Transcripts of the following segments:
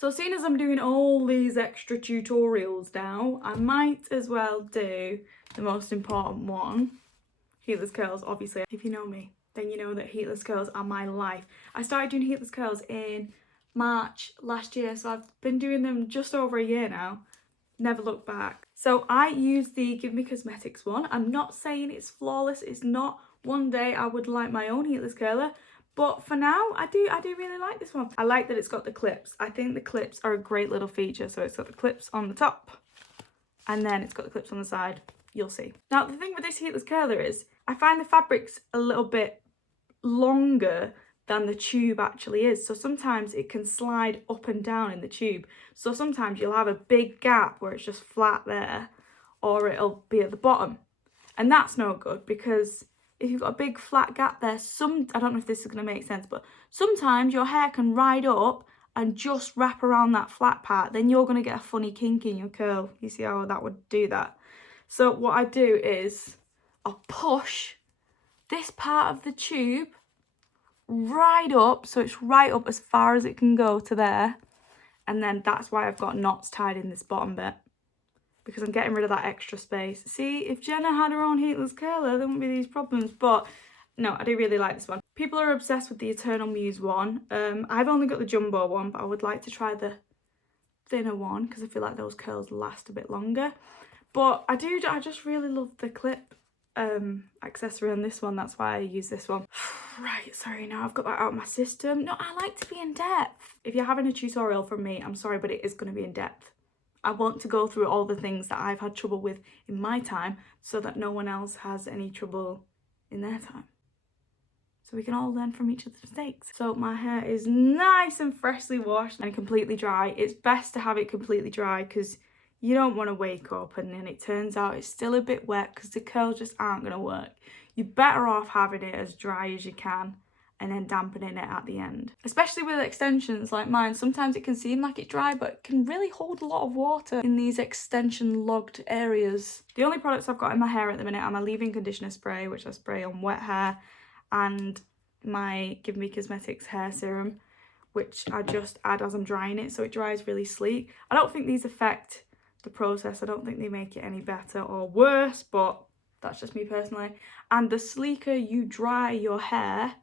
So seeing as I'm doing all these extra tutorials now, I might as well do the most important one. Heatless curls, obviously. If you know me, then you know that heatless curls are my life. I started doing heatless curls in March last year, so I've been doing them just over a year now. Never looked back. So I use the Give Me Cosmetics one. I'm not saying it's flawless, it's not. One day I would like my own heatless curler, but for now I do really like this one. I like that it's got the clips. I think the clips are a great little feature. So it's got the clips on the top and then it's got the clips on the side. You'll see. Now the thing with this heatless curler is I find the fabric's a little bit longer than the tube actually is, so sometimes it can slide up and down in the tube, so sometimes you'll have a big gap where it's just flat there, or it'll be at the bottom, and that's no good, because if you've got a big flat gap there, I don't know if this is going to make sense, but sometimes your hair can ride up and just wrap around that flat part, then you're going to get a funny kink in your curl. You see how that would do that? So what I do is I'll push this part of the tube right up, so it's right up as far as it can go to there, and then that's why I've got knots tied in this bottom bit, because I'm getting rid of that extra space. See, if Jenna had her own heatless curler, there wouldn't be these problems. But no, I do really like this one. People are obsessed with the Eternal Muse one. I've only got the jumbo one, but I would like to try the thinner one because I feel like those curls last a bit longer. But I just really love the clip accessory on this one. That's why I use this one. Right, sorry, now I've got that out of my system. No, I like to be in depth. If you're having a tutorial from me, I'm sorry, but it is going to be in depth. I want to go through all the things that I've had trouble with in my time so that no one else has any trouble in their time. So we can all learn from each other's mistakes. So my hair is nice and freshly washed and completely dry. It's best to have it completely dry because you don't want to wake up and then it turns out it's still a bit wet because the curls just aren't going to work. You're better off having it as dry as you can and then dampening it at the end. Especially with extensions like mine, sometimes it can seem like it's dry, but it can really hold a lot of water in these extension logged areas. The only products I've got in my hair at the minute are my leave-in conditioner spray, which I spray on wet hair, and my Give Me Cosmetics hair serum, which I just add as I'm drying it, so it dries really sleek. I don't think these affect the process. I don't think they make it any better or worse, but that's just me personally. And the sleeker you dry your hair,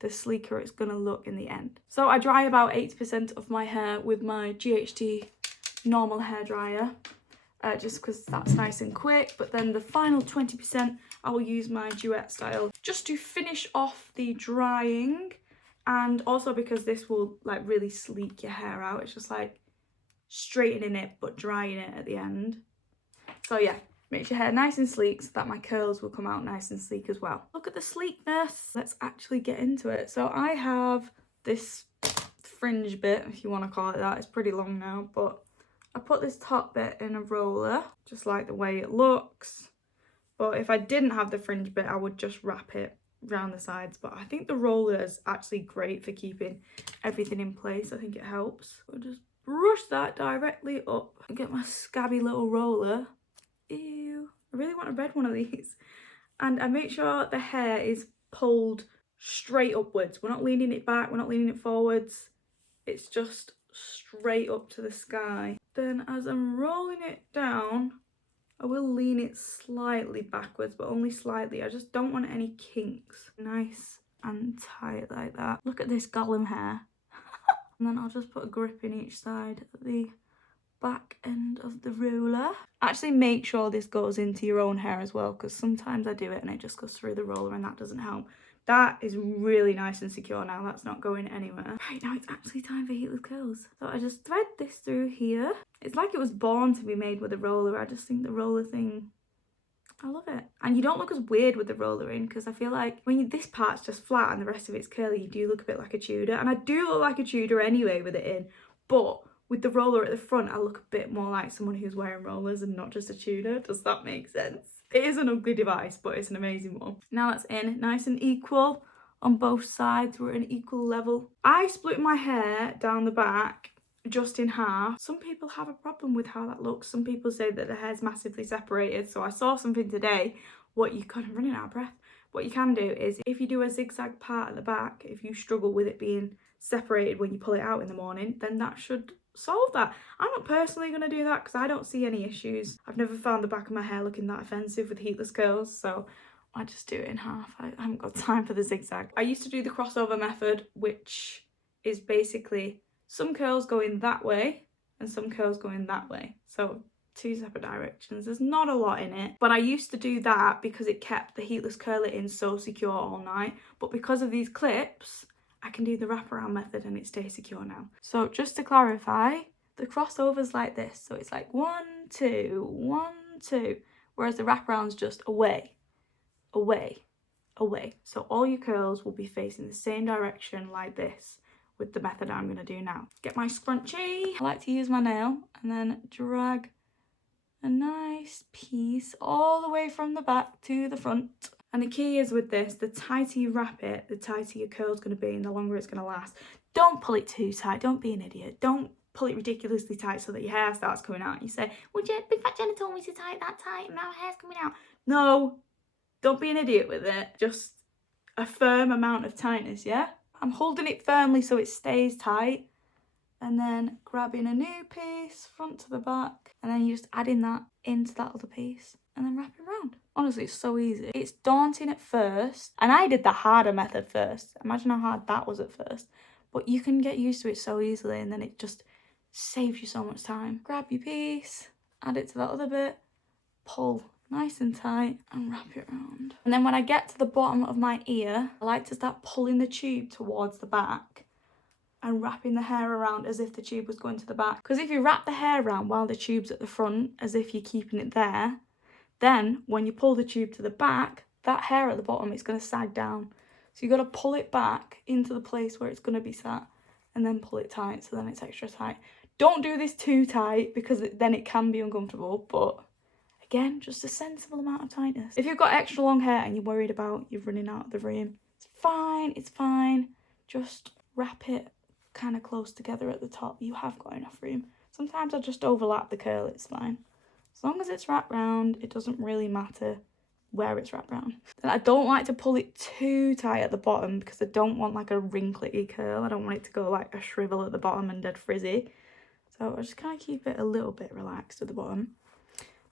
the sleeker it's gonna look in the end. So I dry about 80% of my hair with my GHD normal hair dryer, just because that's nice and quick. But then the final 20% I will use my duet style just to finish off the drying, and also because this will like really sleek your hair out. It's just like straightening it but drying it at the end. So yeah, makes your hair nice and sleek so that my curls will come out nice and sleek as well. Look at the sleekness. Let's actually get into it. So I have this fringe bit, if you want to call it that. It's pretty long now, but I put this top bit in a roller, just like the way it looks. But if I didn't have the fringe bit, I would just wrap it around the sides. But I think the roller is actually great for keeping everything in place. I think it helps. I'll just brush that directly up and get my scabby little roller. Ew, I really want a red one of these. And I make sure the hair is pulled straight upwards. We're not leaning it back, we're not leaning it forwards. It's just straight up to the sky. Then as I'm rolling it down, I will lean it slightly backwards, but only slightly. I just don't want any kinks. Nice and tight like that. Look at this gollum hair. And then I'll just put a grip in each side at the back end of the roller. Actually make sure this goes into your own hair as well, because sometimes I do it and it just goes through the roller and that doesn't help. That is really nice and secure now. That's not going anywhere. Right, now it's actually time for heatless curls. So I just thread this through here. It's like it was born to be made with a roller. I just think the roller thing, I love it. And you don't look as weird with the roller in, because I feel like when this part's just flat and the rest of it's curly, you do look a bit like a Tudor. And I do look like a Tudor anyway with it in, but with the roller at the front, I look a bit more like someone who's wearing rollers and not just a Tudor. Does that make sense? It is an ugly device, but it's an amazing one. Now that's in, nice and equal on both sides. We're at an equal level. I split my hair down the back just in half. Some people have a problem with how that looks. Some people say that the hair's massively separated. So I saw something today. I'm running out of breath. What you can do is if you do a zigzag part at the back, if you struggle with it being separated when you pull it out in the morning, then that should solve that. I'm not personally going to do that because I don't see any issues. I've never found the back of my hair looking that offensive with heatless curls, so I just do it in half. I haven't got time for the zigzag. I used to do the crossover method, which is basically some curls going that way and some curls going that way. So 2 separate directions. There's not a lot in it, but I used to do that because it kept the heatless curler in so secure all night. But because of these clips, I can do the wraparound method and it stays secure now. So just to clarify, the crossover's like this. So it's like 1, 2, 1, 2, whereas the wraparound's just away, away, away. So all your curls will be facing the same direction like this with the method I'm going to do now. Get my scrunchie. I like to use my nail and then drag a nice piece all the way from the back to the front. And the key is with this, the tighter you wrap it, the tighter your curl's going to be and the longer it's going to last. Don't pull it too tight. Don't be an idiot. Don't pull it ridiculously tight so that your hair starts coming out. You say, well, Big Fat Jenna told me to tie it that tight and now my hair's coming out. No, don't be an idiot with it. Just a firm amount of tightness, yeah? I'm holding it firmly so it stays tight. And then grabbing a new piece, front to the back, and then you're just adding that into that other piece and then wrapping around. Honestly, it's so easy. It's daunting at first, and I did the harder method first. Imagine how hard that was at first. But you can get used to it so easily, and then it just saves you so much time. Grab your piece, add it to that other bit, pull nice and tight, and wrap it around. And then when I get to the bottom of my ear, I like to start pulling the tube towards the back and wrapping the hair around as if the tube was going to the back. Because if you wrap the hair around while the tube's at the front, as if you're keeping it there, then when you pull the tube to the back, that hair at the bottom is going to sag down. So you've got to pull it back into the place where it's going to be sat and then pull it tight so then it's extra tight. Don't do this too tight because then it can be uncomfortable, but again, just a sensible amount of tightness. If you've got extra long hair and you're worried about you running out of the room, it's fine, it's fine. Just wrap it kind of close together at the top. You have got enough room. Sometimes I just overlap the curl, it's fine. As long as it's wrapped round, it doesn't really matter where it's wrapped round. And I don't like to pull it too tight at the bottom because I don't want like a wrinkly curl. I don't want it to go like a shrivel at the bottom and dead frizzy. So I just kind of keep it a little bit relaxed at the bottom.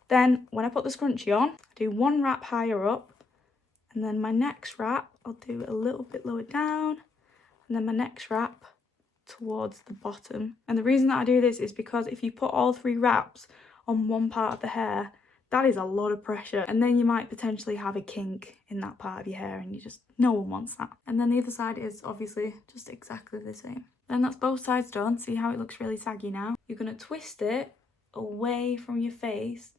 Then when I put the scrunchie on, I do one wrap higher up, and then my next wrap, I'll do it a little bit lower down, and then my next wrap towards the bottom. And the reason that I do this is because if you put all 3 wraps on one part of the hair, that is a lot of pressure, and then you might potentially have a kink in that part of your hair and no one wants that. And then the other side is obviously just exactly the same. Then that's both sides done. See how it looks really saggy now? You're going to twist it away from your face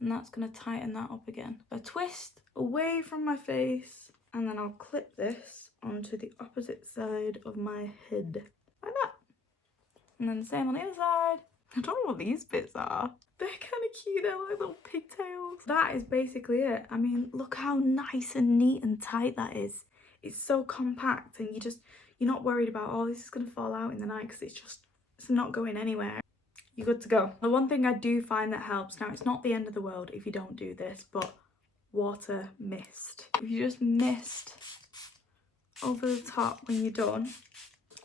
and that's going to tighten that up again. A twist away from my face and then I'll clip this onto the opposite side of my head. Like that. And then the same on the other side. I don't know what these bits are. They're kind of cute, they're like little pigtails. That is basically it. I mean, look how nice and neat and tight that is. It's so compact and you're not worried about, oh, this is going to fall out in the night because it's not going anywhere. You're good to go. The one thing I do find that helps, now it's not the end of the world if you don't do this, but water mist. If you just mist over the top when you're done,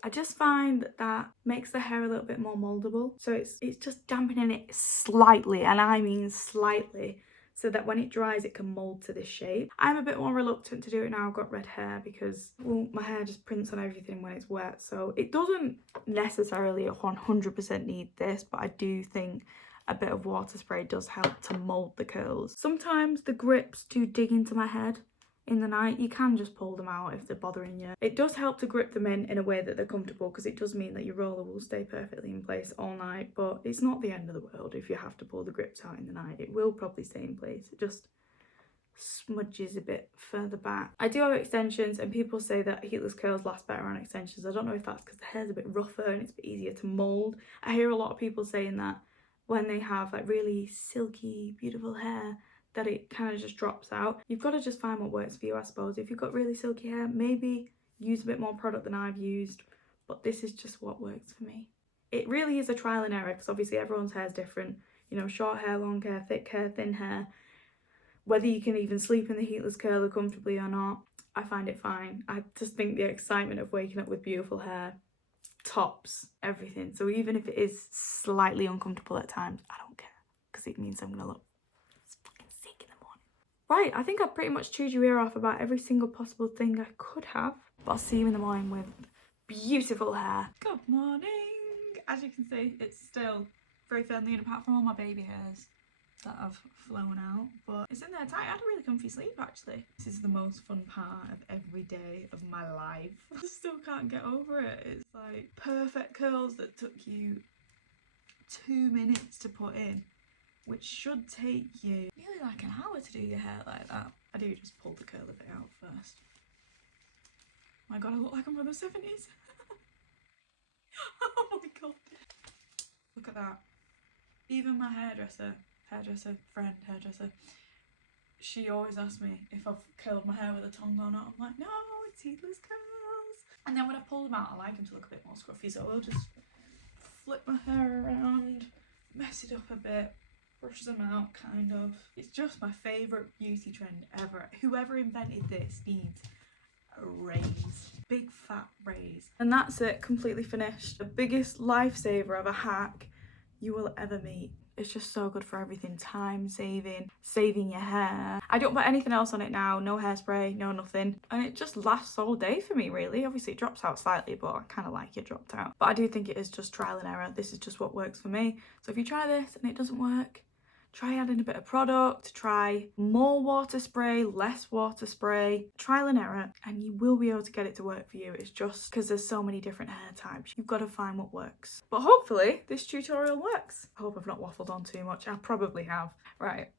I just find that makes the hair a little bit more moldable. So it's just dampening it slightly, and I mean slightly, so that when it dries it can mold to this shape. I'm a bit more reluctant to do it now I've got red hair because, well, my hair just prints on everything when it's wet. So it doesn't necessarily 100% need this, but I do think a bit of water spray does help to mold the curls. Sometimes the grips do dig into my head in the night. You can just pull them out if they're bothering you. It does help to grip them in a way that they're comfortable because it does mean that your roller will stay perfectly in place all night, but it's not the end of the world if you have to pull the grips out in the night. It will probably stay in place. It just smudges a bit further back. I do have extensions and people say that heatless curls last better on extensions. I don't know if that's because the hair's a bit rougher and it's a bit easier to mold. I hear a lot of people saying that when they have like really silky, beautiful hair, that it kind of just drops out. You've got to just find what works for you, I suppose. If you've got really silky hair, maybe use a bit more product than I've used, but this is just what works for me. It really is a trial and error because obviously everyone's hair is different. You know, short hair, long hair, thick hair, thin hair. Whether you can even sleep in the heatless curler comfortably or not, I find it fine. I just think the excitement of waking up with beautiful hair tops everything. So even if it is slightly uncomfortable at times, I don't care, because it means I'm gonna look fucking sick in the morning. Right, I think I've pretty much chewed your ear off about every single possible thing I could have. But I'll see you in the morning with beautiful hair. Good morning. As you can see, it's still very firmly in, apart from all my baby hairs that have flown out, but it's in there tight. I had a really comfy sleep actually. This is the most fun part of every day of my life. I still can't get over it. It's like perfect curls that took you 2 minutes to put in, which should take you nearly like an hour to do your hair like that. I do just pull the curl a bit out first. Oh my god, I look like I'm from the 70s. Oh my god. Look at that. Even my hairdresser friend, she always asks me if I've curled my hair with a tongue or not. I'm like, no, it's heatless curls. And then when I pull them out, I like them to look a bit more scruffy, so I'll just flip my hair around, mess it up a bit, brush them out, kind of. It's just my favourite beauty trend ever. Whoever invented this needs a raise. Big fat raise. And that's it, completely finished. The biggest lifesaver of a hack you will ever meet. It's just so good for everything. Time saving, saving your hair. I don't put anything else on it now. No hairspray, no nothing. And it just lasts all day for me, really. Obviously it drops out slightly, but I kind of like it dropped out. But I do think it is just trial and error. This is just what works for me. So if you try this and it doesn't work, try adding a bit of product, try more water spray, less water spray, trial and error, and you will be able to get it to work for you. It's just because there's so many different hair types. You've got to find what works. But hopefully this tutorial works. I hope I've not waffled on too much. I probably have. Right,